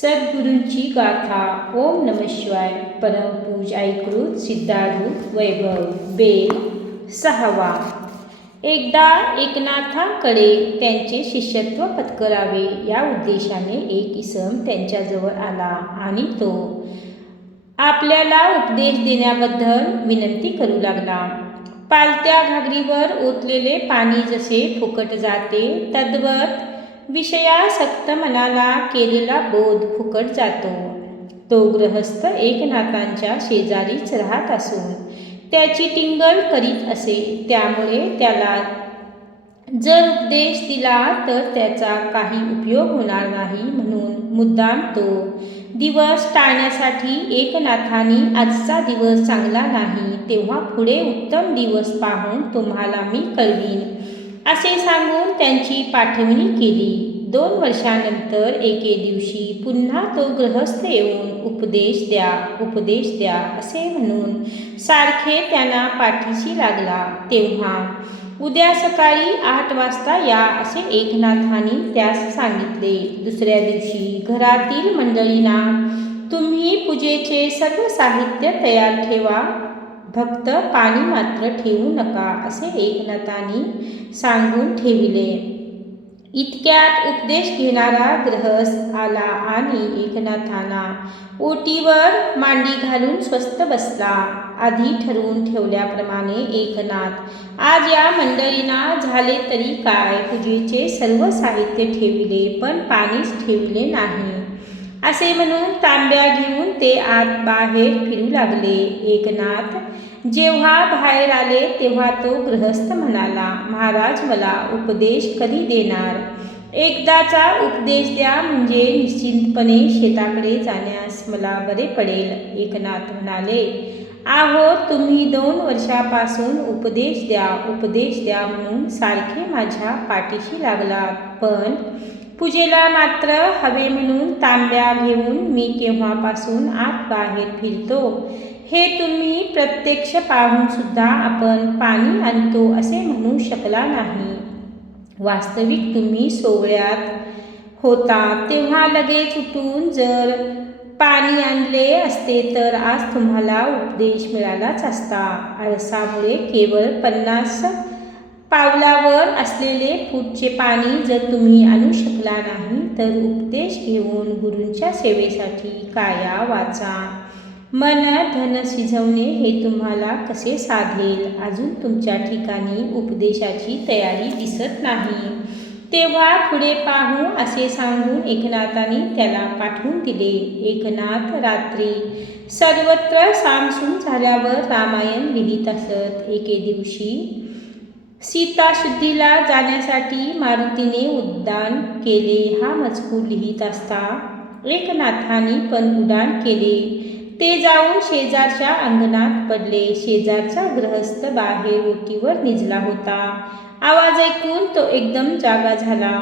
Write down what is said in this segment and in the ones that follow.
सद्गुरूंची गाथा ओम नम शिवाय परमपूज ऐकृत सिद्धारूप वैभव बे सहावा. एकदा एकनाथाकडे त्यांचे शिष्यत्व पत्करावे या उद्देशाने एक इसम त्यांच्याजवळ आला आणि तो आपल्याला उपदेश देण्याबद्दल विनंती करू लागला. पालत्या घागरीवर ओतलेले पाणी जसे फुकट जाते तद्वत विषयासक्त मनाला केलेला बोध फुकट जातो. तो गृहस्थ एकनाथांच्या शेजारीच राहत असून त्याची टिंगल करीत असे. त्यामुळे त्याला जर उपदेश दिला तर त्याचा काही उपयोग होणार नाही म्हणून मुद्दाम तो दिवस टाळण्यासाठी एकनाथाने आजचा दिवस चांगला नाही तेव्हा पुढे उत्तम दिवस पाहून तुम्हाला मी कळवीन. असे सांगून त्यांची पाठवणी केली. दोन वर्षानंतर एके दिवशी पुन्हा तो गृहस्थ येऊन उपदेश द्या उपदेश द्या असे म्हणून सारखे त्यांना पाठीशी लागला. तेव्हा उद्या सकाळी आठ वाजता या असे एकनाथाने त्यास सांगितले. दुसऱ्या दिवशी घरातील मंडळींना तुम्ही पूजेचे सर्व साहित्य तयार ठेवा फक्त पाणी मात्र ठेवू नका असे एकनाथांनी सांगून ठेविले. इतक्यात उपदेश घेणारा ग्रहस्थ आला आणि एकनाथांना ओटीवर मांडी घालून स्वस्त बसला. आधी ठरवून ठेवल्याप्रमाणे एकनाथ आज या मंडळींना झाले तरी काय? पूजेचे सर्व साहित्य ठेविले पण पाणीच ठेवले नाही. असे म्हणून तांब्या घेऊन ते आत बाहेर फिरू लागले. एकनाथ जेव्हा बाहेर आले तेव्हा तो गृहस्थ म्हणाला महाराज मला उपदेश कधी देणार? एकदाचा उपदेश द्या म्हणजे निश्चिंतपणे शेताकडे जाण्यास मला बरे पडेल एकनाथ म्हणाले. आहो तुम्ही दोन वर्षापासून उपदेश द्या उपदेश द्या म्हणून सारखे माझ्या पाठीशी लागला. पण पूजेला मात्र हवे म्हणून तांब्या घेऊन मी केव्हापासून आत बाहेर फिरतो. हे तुम्ही प्रत्यक्ष पाहून सुद्धा आपण पाणी आणतो असे म्हणू शकला नाही. वास्तविक तुम्ही सोहळ्यात होता तेव्हा लगेच उठून जर पाणी आणले असते तर आज तुम्हाला उपदेश मिळालाच असता. आळसामुळे केवळ पन्नास पावलावर असलेले फूटचे पाणी जर तुम्ही आणू शकला नाही तर उपदेश घेऊन गुरूंच्या सेवेसाठी काया वाचा. मन धन शिजवणे हे तुम्हाला कसे साधेल? अजून तुमच्या ठिकाणी उपदेशाची तयारी दिसत नाही. तेव्हा पुढे पाहू असे सांगून एकनाथाने त्याला पाठवून दिले. एकनाथ रात्री सर्वत्र सामसूम झाल्यावर रामायण लिहित असत. एके दिवशी सीताशुद्धीला जाण्यासाठी मारुतीने उड्डाण केले. हा मजकूर लिहित असता एकनाथाने पण उड्डाण केले. ते जाऊन शेजारच्या अंगणात पडले. शेजारचा ग्रहस्थ बाहेर ओटीवर निजला होता. आवाज ऐकून तो एकदम जागा झाला.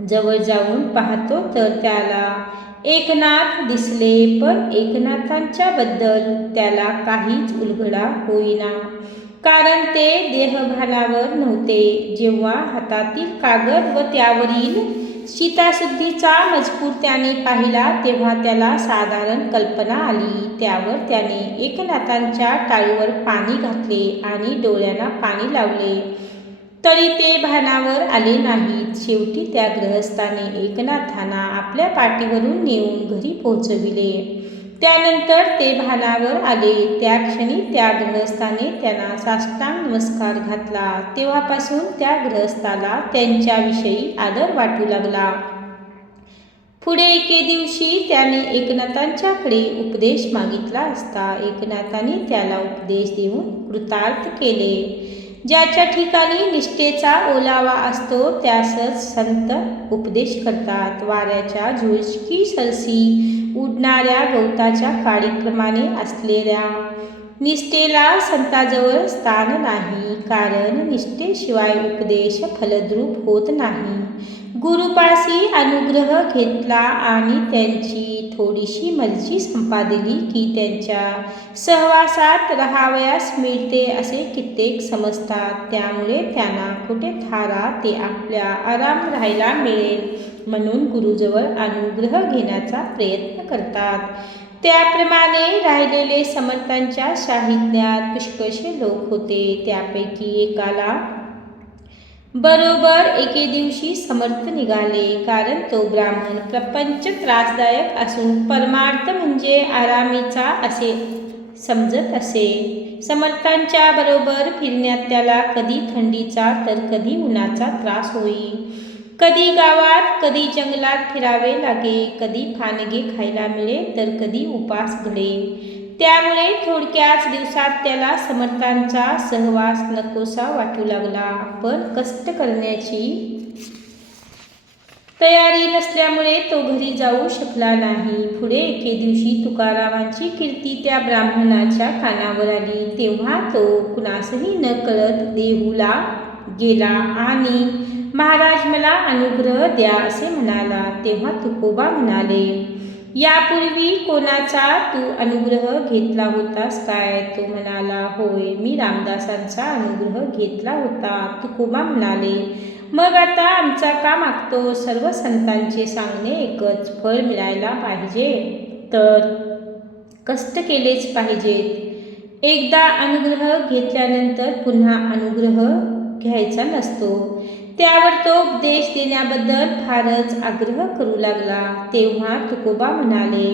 जवळ जाऊन पाहतो तर त्याला एकनाथ दिसले पण एकनाथांच्या बद्दल त्याला काहीच उलगडा होईना. कारण ते देहभानावर नव्हते. जेव्हा हातातील कागद व त्यावरील सीताशुद्धीचा मजकूर त्याने पाहिला तेव्हा त्याला साधारण कल्पना आली. त्यावर त्याने एकनाथांच्या टाळीवर पाणी घातले आणि डोळ्यांना पाणी लावले. तरी ते भानावर आले नाहीत. शेवटी त्या ग्रहस्थाने एकनाथांना आपल्या पाठीवरून नेऊन घरी पोहोचविले. त्यानंतर ते भानावर आले. त्या क्षणी त्या ग्रहस्थाने त्यांना साष्टांग नमस्कार घातला. तेव्हापासून त्या ग्रहस्थाला त्यांच्याविषयी आदर वाटू लागला. पुढे एके दिवशी त्याने एकनाथांच्याकडे उपदेश मागितला असता एकनाथाने त्याला उपदेश देऊन कृतार्थ केले. ज्याच्या ठिकाणी निष्ठेचा ओलावा असतो त्यासच संत उपदेश करतात. वाऱ्याच्या झुळकी सरसी उडणाऱ्या गवताच्या काळीप्रमाणे असलेल्या निष्ठेला संताजवळ स्थान नाही कारण निष्ठेशिवाय उपदेश फलद्रूप होत नाही. गुरुपासी अनुग्रह घेतला आणि त्यांची थोडीशी मर्जी संपादली की त्यांच्या सहवासात राहावयास मिळते असे कित्येक समजतात. त्यामुळे त्यांना कुठे थारा ते आपल्या आराम राहायला मिळेल. म्हणून गुरुजवळ अनुग्रह घेण्याचा प्रयत्न करतात. त्याप्रमाणे राहिलेले समर्थांच्या साहित्यात पुष्कळशे लोक होते. त्यापैकी एकाला बरोबर एके दिवशी समर्थ निघाले कारण तो ब्राह्मण प्रपंच त्रासदायक असून परमार्थ म्हणजे आरामीचा असे समजत असे. समर्थांच्या बरोबर फिरण्यात त्याला कधी थंडीचा तर कधी उन्हाचा त्रास होई. कधी गावात कधी जंगलात फिरावे लागे कधी फानगे खायला मिळे तर कधी उपास घडे. त्यामुळे थोडक्याच दिवसात त्याला समर्थांचा सहवास नकोसा वाटू लागला. पण कष्ट करण्याची तयारी नसल्यामुळे तो घरी जाऊ शकला नाही. पुढे एके दिवशी तुकारामांची कीर्ती त्या ब्राह्मणाच्या कानावर आली. तेव्हा तो कुणासही न कळत देहूला गेला आणि महाराज मला अनुग्रह द्या असे म्हणाला. तेव्हा तुकोबा म्हणाले यापूर्वी कोणाचा तू अनुग्रह घेतला होतास काय? तो म्हणाला होय मी रामदासांचा अनुग्रह घेतला होता. तुकोबा म्हणाले मग आता आमचा का मागतो? सर्व संतांचे सांगणे एकच फळ मिळायला पाहिजे तर कष्ट केलेच पाहिजेत. एकदा अनुग्रह घेतल्यानंतर पुन्हा अनुग्रह घ्यायचा नसतो. त्यावर तो उपदेश देण्याबद्दल फारच आग्रह करू लागला. तेव्हा तुकोबा म्हणाले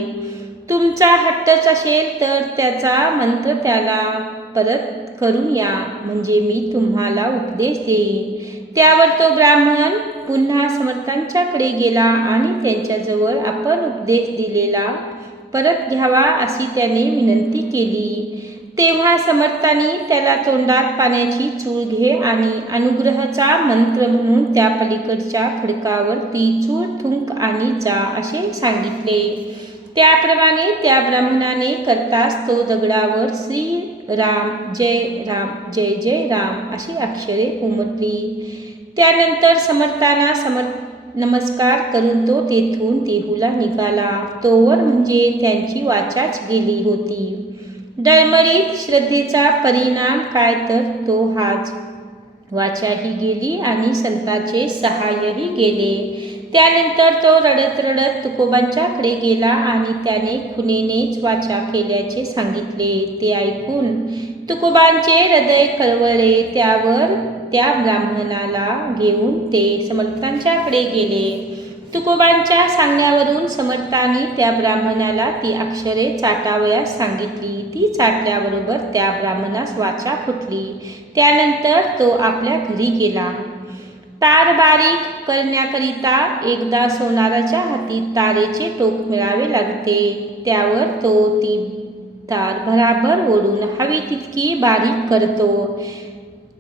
तुमचा हट्टच असेल तर त्याचा मंत्र त्याला परत करून या. म्हणजे मी तुम्हाला उपदेश देईन. त्यावर तो ब्राह्मण पुन्हा समर्थांच्याकडे गेला आणि त्यांच्याजवळ आपण उपदेश दिलेला परत घ्यावा अशी त्याने विनंती केली. तेव्हा समर्थांनी त्याला तोंडात पाण्याची चूळ घे आणि अनुग्रहाचा मंत्र म्हणून त्या पलीकडच्या खडकावर ती चूळ थुंक आणि जा असे सांगितले. त्याप्रमाणे त्या ब्राह्मणाने करताच तो दगडावर श्री राम जय राम जय जय राम अशी अक्षरे उमटली. त्यानंतर समर्थांना समर्थ नमस्कार करून तो तेथून देहूला निघाला. तोवर म्हणजे त्यांची वाचाच गेली होती. डळमळीत श्रद्धेचा परिणाम काय तर? तो हाच. वाचाही गेली आणि संतांचे सहाय्यही गेले. त्यानंतर तो रडत रडत तुकोबांच्याकडे गेला आणि त्याने खुनेनेच वाचा केल्याचे सांगितले. ते ऐकून तुकोबांचे हृदय कळवळे. त्यावर त्या ब्राह्मणाला घेऊन ते समर्थांच्याकडे गेले. तुकोबांच्या सांगण्यावरून समर्थांनी त्या ब्राह्मणाला ती अक्षरे चाटावयास सांगितली. ती चाटल्याबरोबर त्या ब्राह्मणास वाचा फुटली. त्यानंतर तो आपल्या घरी गेला. तार बारीक करण्याकरिता एकदा सोनाराच्या हाती तारेचे टोक मिळावे लागते. त्यावर तो ती तार भराभर ओढून हवी तितकी बारीक करतो.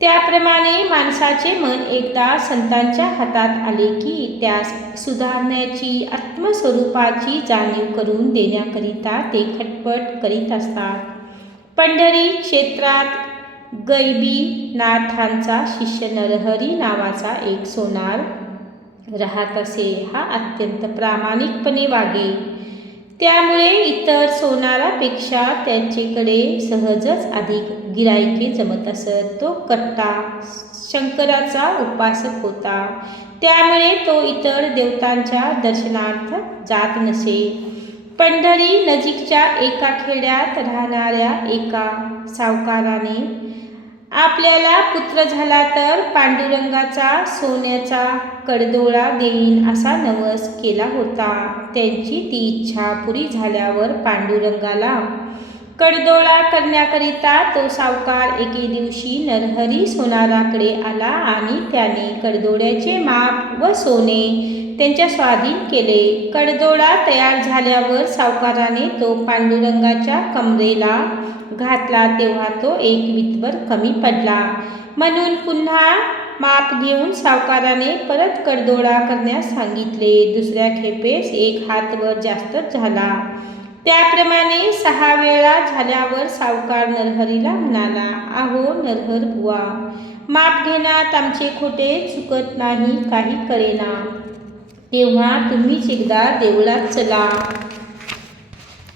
त्याप्रमाणे माणसाचे मन एकदा संतांच्या हातात आले की त्यास सुधारण्याची आत्मस्वरूपाची जाणीव करून देण्याकरिता ते खटपट करीत असतात. पंढरी क्षेत्रात गैबी नाथांचा शिष्य नरहरी नावाचा एक सोनार राहत असे. हा अत्यंत प्रामाणिकपणे वागे त्यामुळे इतर सोनारापेक्षा त्याच्याकडे सहजच अधिक गिरायके जमत असत. तो कट्टा शंकराचा उपासक होता. त्यामुळे तो इतर देवतांच्या दर्शनार्थ जात नसे. पंढरी नजीकच्या एका खेड्यात राहणाऱ्या एका सावकाराने आपल्याला पुत्र झाला तर पांडुरंगाचा सोन्याचा कडदोळा देईन असा नवस केला होता. त्यांची ती इच्छा पुरी झाल्यावर पांडुरंगाला कडदोळा करण्याकरिता तो सावकार एके दिवशी नरहरी सोनाराकडे आला आणि त्याने कडदोळ्याचे माप व सोने त्यांच्या स्वाधीन केले. कडदोळा तयार झाल्यावर सावकाराने तो पांडुरंगाच्या कमरेला घातला तेव्हा तो एक वितवर कमी पडला. म्हणून पुन्हा माप घेऊन सावकाराने परत कडदोडा करण्यास सांगितले. दुसऱ्या खेपेस एक हातवर जास्तच झाला. त्याप्रमाणे सहा वेळा झाल्यावर सावकार नरहरीला म्हणाला आहो नरहर बुवा माप घेण्यात आमचे खोटे चुकत नाही काही करेना. तेव्हा तुम्हीच एकदा देवळात चला.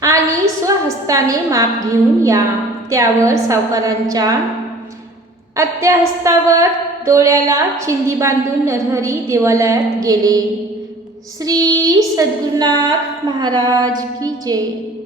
आणि स्वहस्ताने माप घेऊन या. त्यावर सावकारांच्या अत्यहस्तावर डोळ्याला चिंदी बांधून नरहरी देवालयात गेले. श्री सद्गुरुनाथ महाराज की जय.